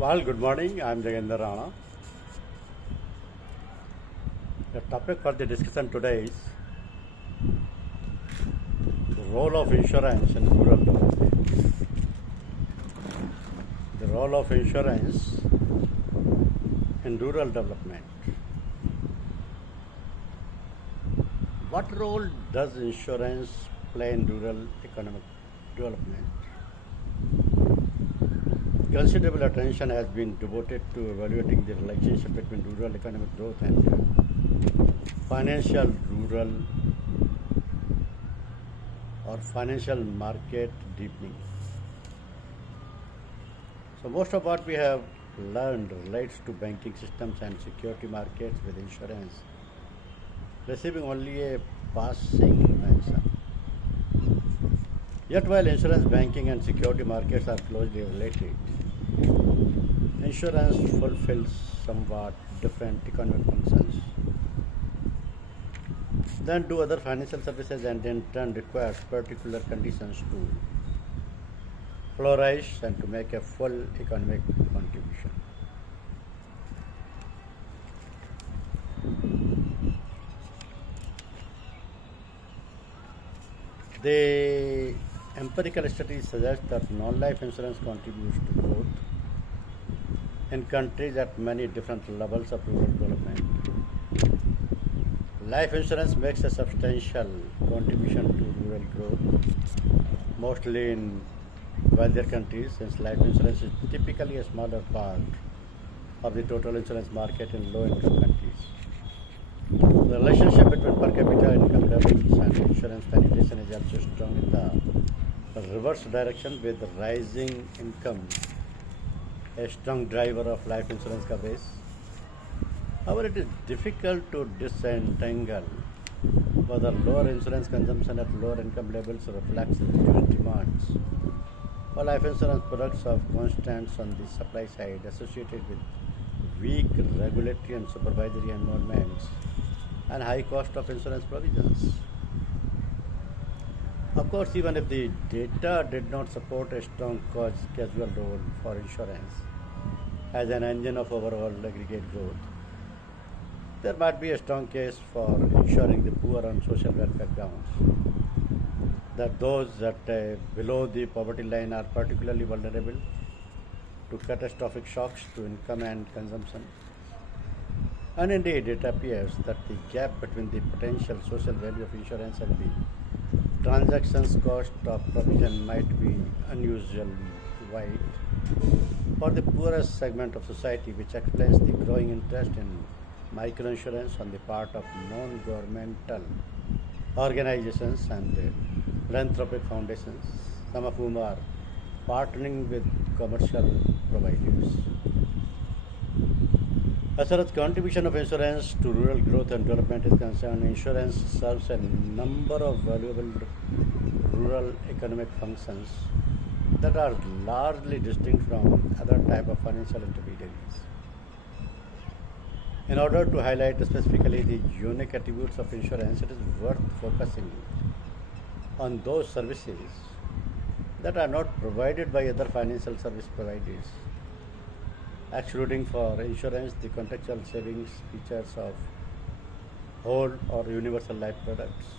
Well, good morning. I'm Jagendra Rana. The topic for the discussion today is the role of insurance in rural development. The role of insurance in rural development. What role does insurance play in rural economic development? Considerable attention has been devoted to evaluating the relationship between rural economic growth and financial rural or financial market deepening. So most of what we have learned relates to banking systems and security markets, with insurance receiving only a passing mention. Yet while insurance, banking and security markets are closely related, insurance fulfills somewhat different economic functions than do other financial services, and in turn requires particular conditions to flourish and to make a full economic contribution. The empirical studies suggest that non-life insurance contributes to growth in countries at many different levels of rural development. Life insurance makes a substantial contribution to rural growth, mostly in wealthier countries, since life insurance is typically a smaller part of the total insurance market in low-income countries. The relationship between per capita income levels and insurance penetration is also strong in the reverse direction, with rising income a strong driver of life insurance coverage. However, it is difficult to disentangle whether lower insurance consumption at lower income levels reflects reduced demands, or life insurance products have constraints on the supply side associated with weak regulatory and supervisory environments and high cost of insurance provisions. Of course, even if the data did not support a strong casual role for insurance as an engine of overall aggregate growth, there might be a strong case for ensuring the poor on social welfare grounds, that those at below the poverty line are particularly vulnerable to catastrophic shocks to income and consumption. And indeed, it appears that the gap between the potential social value of insurance and the transactions cost of provision might be unusually wide for the poorest segment of society, which explains the growing interest in microinsurance on the part of non-governmental organizations and philanthropic foundations, some of whom are partnering with commercial providers. As far as contribution of insurance to rural growth and development is concerned, insurance serves a number of valuable rural economic functions that are largely distinct from other type of financial intermediaries. In order to highlight specifically the unique attributes of insurance, it is worth focusing on those services that are not provided by other financial service providers, excluding for insurance the contextual savings features of whole or universal life products.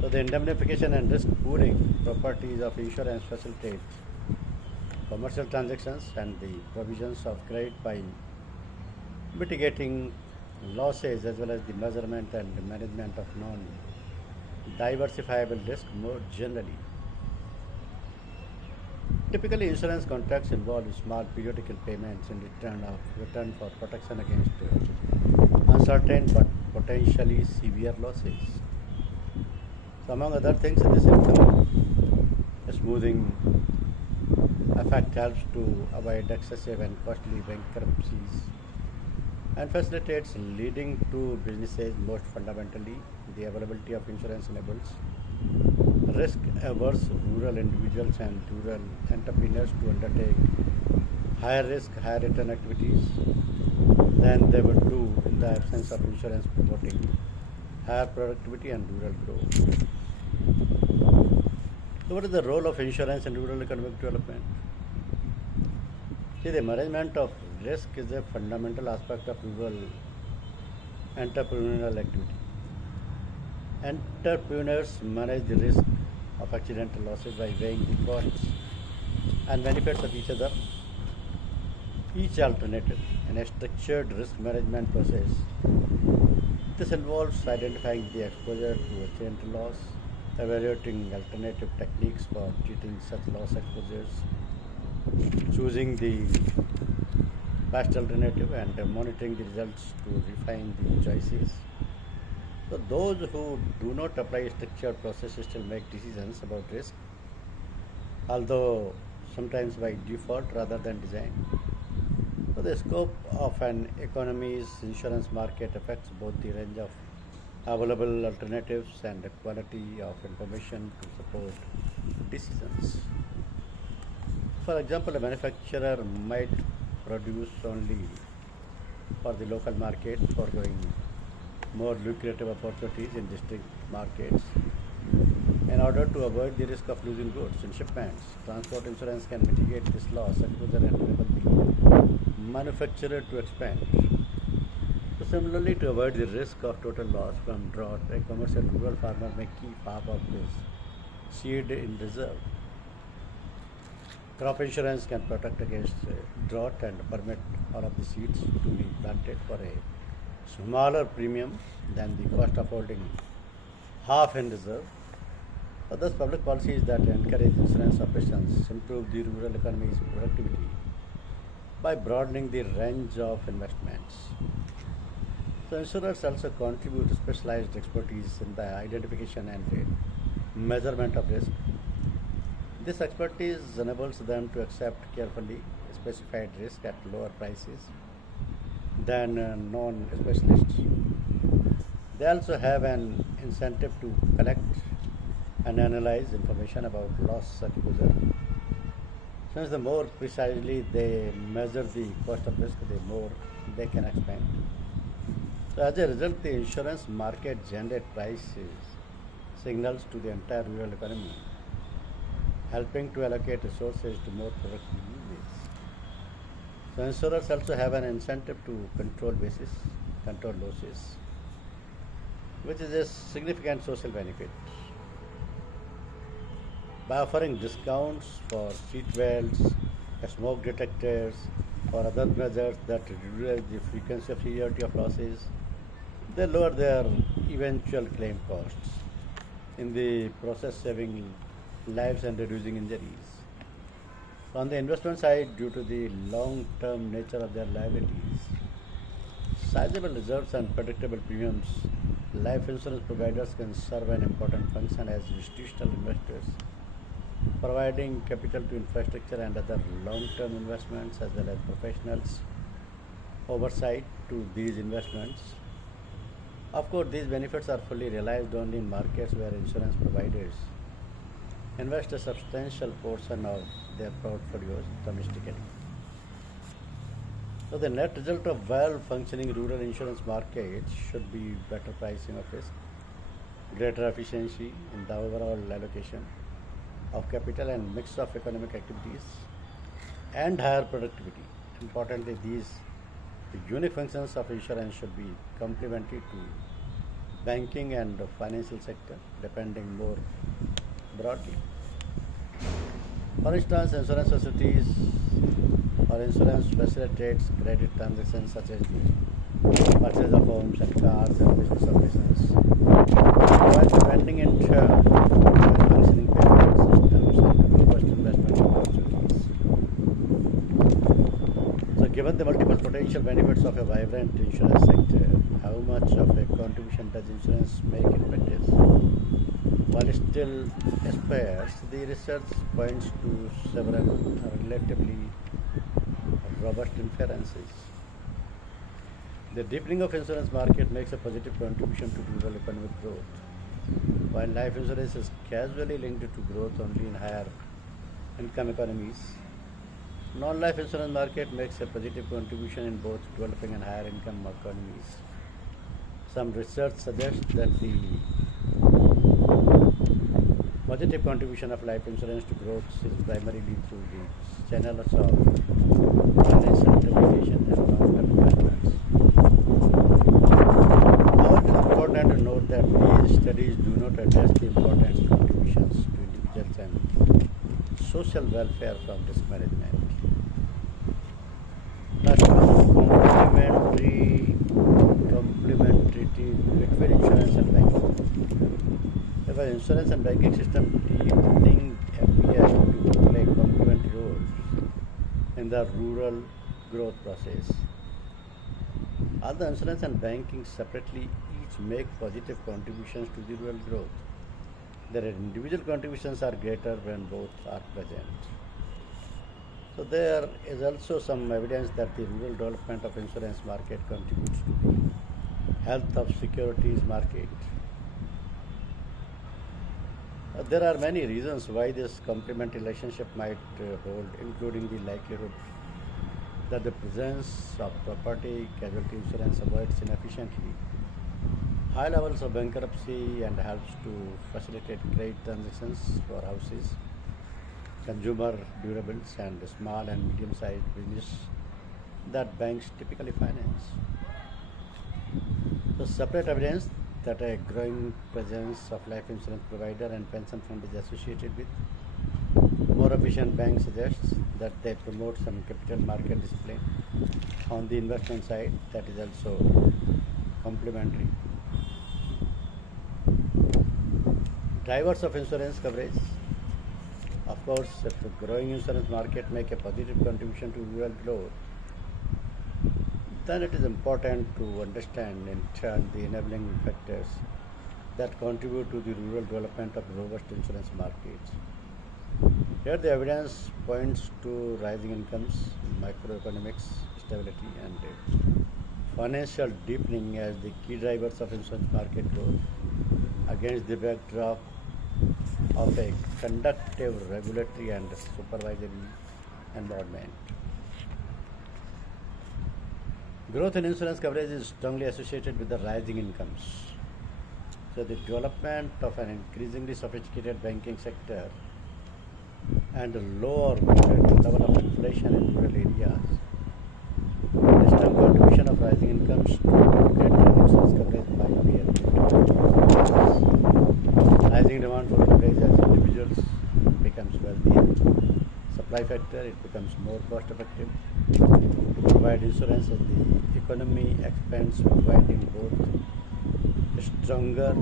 So the indemnification and risk pooling properties of insurance facilitate commercial transactions and the provisions of credit by mitigating losses, as well as the measurement and management of non-diversifiable risk more generally. Typically, insurance contracts involve small periodical payments in return for protection against uncertain but potentially severe losses. So, among other things, this income smoothing effect helps to avoid excessive and costly bankruptcies and facilitates leading to businesses. Most fundamentally, the availability of insurance enables risk averse rural individuals and rural entrepreneurs to undertake higher risk, higher return activities than they would do in the absence of insurance, promoting higher productivity and rural growth. So, what is the role of insurance in rural economic development? See, the management of risk is a fundamental aspect of rural entrepreneurial activity. Entrepreneurs manage the risk of accidental losses by weighing the costs and benefits of each other, each alternative, in a structured risk management process. This involves identifying the exposure to accidental loss, evaluating alternative techniques for treating such loss exposures, choosing the best alternative, and monitoring the results to refine the choices. So those who do not apply structured processes still make decisions about risk, although sometimes by default rather than design. So the scope of an economy's insurance market affects both the range of available alternatives and the quality of information to support decisions. For example, a manufacturer might produce only for the local market, foregoing more lucrative opportunities in distinct markets. In order to avoid the risk of losing goods in shipments, transport insurance can mitigate this loss exposure and enable the manufacturer to expand. So similarly, to avoid the risk of total loss from drought, a commercial rural farmer may keep half of his seed in reserve. Crop insurance can protect against drought and permit all of the seeds to be planted for a smaller premium than the cost of holding half in reserve. Thus, public policies that encourage insurance operations improve the rural economy's productivity by broadening the range of investments. So, insurers also contribute specialized expertise in the identification and measurement of risk. This expertise enables them to accept carefully specified risk at lower prices than non-specialists. They also have an incentive to collect and analyze information about loss exposure. Since the more precisely they measure the cost of risk, the more they can expand. So as a result, the insurance market generates prices signals to the entire rural economy, helping to allocate resources to more productive uses. So insurers also have an incentive to control losses, which is a significant social benefit. By offering discounts for seat belts, smoke detectors, or other measures that reduce the frequency of severity of losses, they lower their eventual claim costs, in the process saving lives and reducing injuries. On the investment side, due to the long-term nature of their liabilities, sizable reserves and predictable premiums, life insurance providers can serve an important function as institutional investors, providing capital to infrastructure and other long-term investments as well as professionals oversight to these investments. Of course, these benefits are fully realized only in markets where insurance providers invest a substantial portion of their portfolios domestically. So the net result of well-functioning rural insurance markets should be better pricing of risk, greater efficiency in the overall allocation of capital and mix of economic activities, and higher productivity. Importantly, the unique functions of insurance should be complementary to banking and the financial sector, depending more broadly. For instance, insurance societies or insurance facilitates credit transactions such as the purchase of homes and cars and business operations, while the lending in turn by functioning payment systems and robust investment opportunities. So, given the multiple potential benefits of a vibrant insurance sector, how much of a contribution does insurance make in practice? While still sparse, the research points to several relatively robust inferences. The deepening of insurance market makes a positive contribution to rural economic growth, while life insurance is casually linked to growth only in higher income economies. Non-life insurance market makes a positive contribution in both developing and higher income economies. Some research suggests that the positive contribution of life insurance to growth is primarily through the channels of welfare from risk management. Next one, complementarity between insurance and banking. If an insurance and banking system deepening appears to play complementary roles in the rural growth process. Although insurance and banking separately each make positive contributions to the rural growth, their individual contributions are greater when both are present. So there is also some evidence that the rural development of insurance market contributes to the health of securities market. There are many reasons why this complementary relationship might hold, including the likelihood that the presence of property casualty insurance avoids inefficiently high levels of bankruptcy and helps to facilitate credit transactions for houses, consumer durables, and small and medium-sized business that banks typically finance. The separate evidence that a growing presence of life insurance provider and pension fund is associated with more efficient bank suggests that they promote some capital market discipline on the investment side that is also complementary. Drivers of insurance coverage. Of course, if the growing insurance market make a positive contribution to rural growth, then it is important to understand in turn the enabling factors that contribute to the rural development of robust insurance markets. Here the evidence points to rising incomes, microeconomics stability, and financial deepening as the key drivers of insurance market growth against the backdrop of a conducive regulatory and supervisory environment. Growth in insurance coverage is strongly associated with the rising incomes. So the development of an increasingly sophisticated banking sector and a lower level of inflation in rural areas. The strong contribution of rising incomes to greater insurance coverage might be a rising demand for coverage as individuals becomes wealthier. Supply factor, it becomes more cost effective to provide insurance as the economy expands, providing both a stronger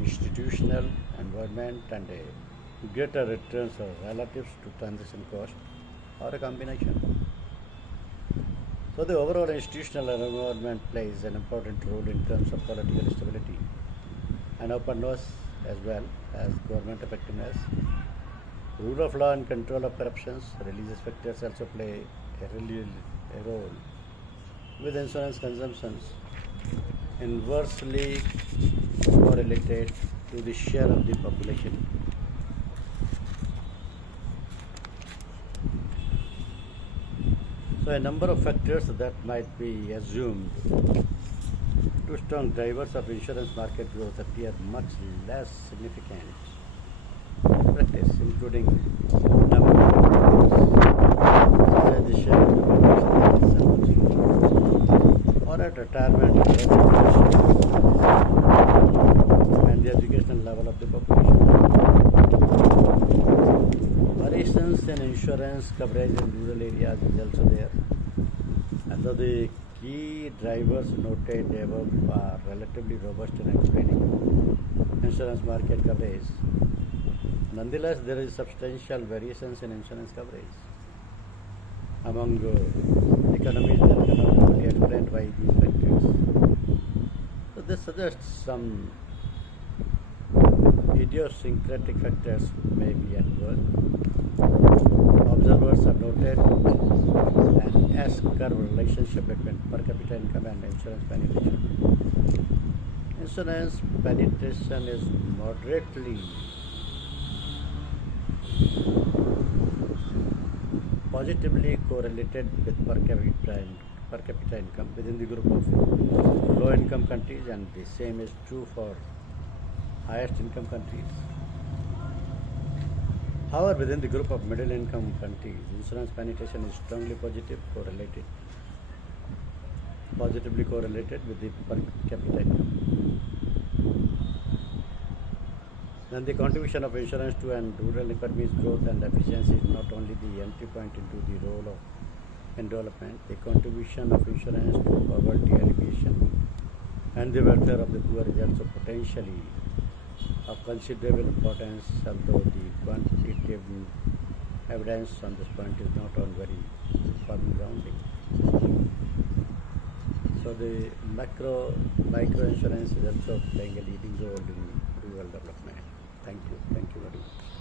institutional environment and a greater returns or relatives to transaction cost or a combination. So the overall institutional environment plays an important role in terms of political stability and openness as well as government effectiveness. Rule of law and control of corruptions, religious factors also play a role with insurance consumptions inversely correlated to the share of the population. So a number of factors that might be assumed two strong drivers of insurance market growth appear much less significant in practice, including number such as the share of the population that is emerging or at retirement and the educational level of the population. Variations in insurance coverage in rural areas is also there. Although the key drivers noted above are relatively robust in explaining insurance market coverage, nonetheless there is substantial variations in insurance coverage among economies that cannot be explained by these factors. So this suggests some idiosyncratic factors may be at work. Observers have noted an S-curve relationship between per capita income and insurance penetration. Insurance penetration is moderately positively correlated with per capita income within the group of low income countries, and the same is true for highest income countries. However, within the group of middle income countries, insurance penetration is strongly positively correlated with the per capita income. Then the contribution of insurance to and rural economy's growth and efficiency is not only the entry point into the role of in development. The contribution of insurance to poverty alleviation and the welfare of the poor is also potentially of considerable importance, although the quantitative evidence on this point is not on very firm grounding. So the micro insurance is also playing a leading role in rural development. Thank you very much.